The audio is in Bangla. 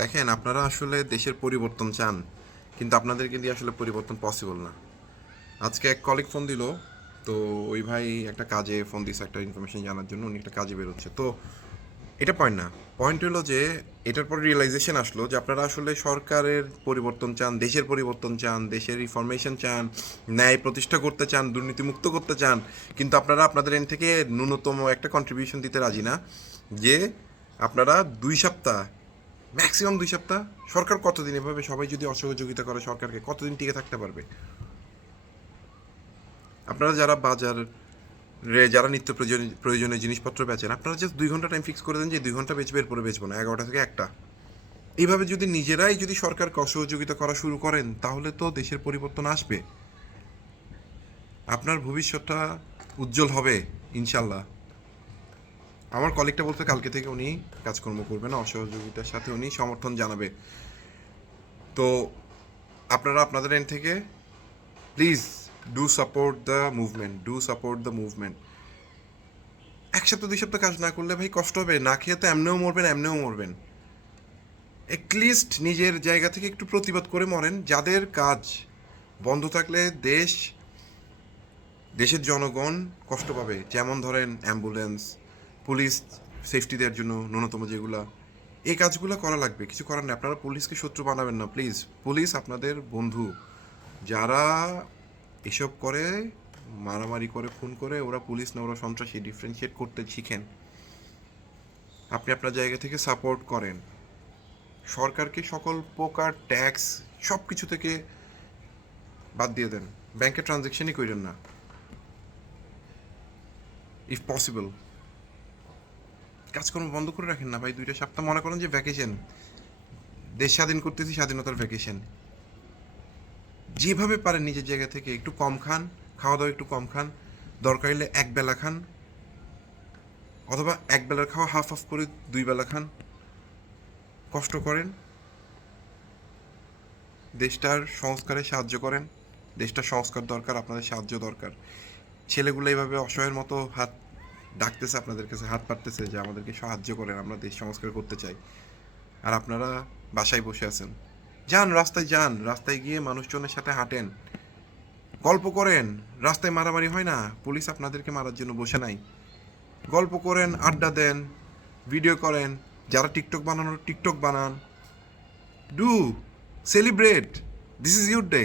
দেখেন, আপনারা আসলে দেশের পরিবর্তন চান, কিন্তু আপনাদেরকে দিয়ে আসলে পরিবর্তন পসিবল না। আজকে এক কলিগ ফোন দিল, তো ওই ভাই একটা কাজে ফোন দিছে, একটা ইনফরমেশন জানার জন্য। উনি একটা কাজে বেরোচ্ছে। তো এটা পয়েন্ট না, পয়েন্ট হলো যে এটার পর রিয়েলাইজেশন আসলো যে আপনারা আসলে সরকারের পরিবর্তন চান, দেশের পরিবর্তন চান, দেশের রিফরমেশন চান, ন্যায় প্রতিষ্ঠা করতে চান, দুর্নীতিমুক্ত করতে চান, কিন্তু আপনারা আপনাদের এন্ড থেকে ন্যূনতম একটা কন্ট্রিবিউশন দিতে রাজি না। যে আপনারা 2 সপ্তাহ, ম্যাক্সিমাম 2 সপ্তাহ, সরকার কতদিন এভাবে সবাই যদি অসহযোগিতা করে সরকারকে, কতদিন টিকে থাকতে পারবে? আপনারা যারা বাজার যারা নিত্য প্রয়োজনীয় জিনিসপত্র বেচেন, আপনারা জাস্ট 2 ঘন্টা টাইম ফিক্স করে দেন যে 2 ঘন্টা বেচবে, এরপরে বেচবো না, 11টা থেকে 1টা। এইভাবে যদি নিজেরাই যদি সরকারকে অসহযোগিতা করা শুরু করেন, তাহলে তো দেশের পরিবর্তন আসবে। আপনার ভবিষ্যৎটা উজ্জ্বল হবে ইনশাল্লাহ। আমার কলিগটা বলতে কালকে থেকে উনি কাজকর্ম করবে না, অসহযোগিতার সাথে উনি সমর্থন জানাবে। তো আপনারা আপনাদের এন্ড থেকে please do support the movement, do support the movement. 1 সপ্তাহ 2 সপ্তাহ কাজ না করলে ভাই কষ্ট হবে, না খেয়ে তো এমনিও মরবেন, এমনিও মরবেন। অ্যাটলিস্ট নিজের জায়গা থেকে একটু প্রতিবাদ করে মরেন। যাদের কাজ বন্ধ থাকলে দেশের জনগণ কষ্ট পাবে, যেমন ধরেন অ্যাম্বুলেন্স, পুলিশ সেফটি দেওয়ার জন্য ন্যূনতম যেগুলা, এই কাজগুলো করা লাগবে। কিছু করার নেই, আপনারা পুলিশকে শত্রু বানাবেন না প্লিজ। পুলিশ আপনাদের বন্ধু। যারা এসব করে, মারামারি করে, খুন করে, ওরা পুলিশ না, ওরা সন্ত্রাসী। ডিফারেন্সিয়েট করতে শিখেন। আপনি আপনার জায়গা থেকে সাপোর্ট করেন সরকারকে। সকল প্রকার ট্যাক্স সব কিছু থেকে বাদ দিয়ে দেন। ব্যাংকে ট্রানজ্যাকশনই করেন না ইফ পসিবল। কাজকর্ম বন্ধ করে রাখেন না ভাই 2টা সপ্তাহ। মনে করেন যে ভ্যাকেশন, দেশ স্বাধীন করতেছি, স্বাধীনতার ভ্যাকেশন। যেভাবে পারেন নিজের জায়গা থেকে একটু কম খান, খাওয়া দাওয়া একটু কম খান, দরকার হলে 1 বেলা খান, অথবা 1 বেলার খাওয়া হাফ হাফ করে 2 বেলা খান। কষ্ট করেন, দেশটার সংস্কারে সাহায্য করেন। দেশটার সংস্কার দরকার, আপনাদের সাহায্য দরকার। ছেলেগুলো এইভাবে অসহায়ের মতো হাত ডাকতেছে আপনাদের কাছে, হাত পাততেছে যে আমাদেরকে সাহায্য করেন, আমরা দেশ সংস্কার করতে চাই। আর আপনারা বাসায় বসে আছেন। যান, রাস্তায় যান, রাস্তায় গিয়ে মানুষজনের সাথে হাঁটেন, গল্প করেন। রাস্তায় মারামারি হয় না, পুলিশ আপনাদেরকে মারার জন্য বসে নাই। গল্প করেন, আড্ডা দেন, ভিডিও করেন। যারা টিকটক বানানোর টিকটক বানান। Do celebrate, this is your day.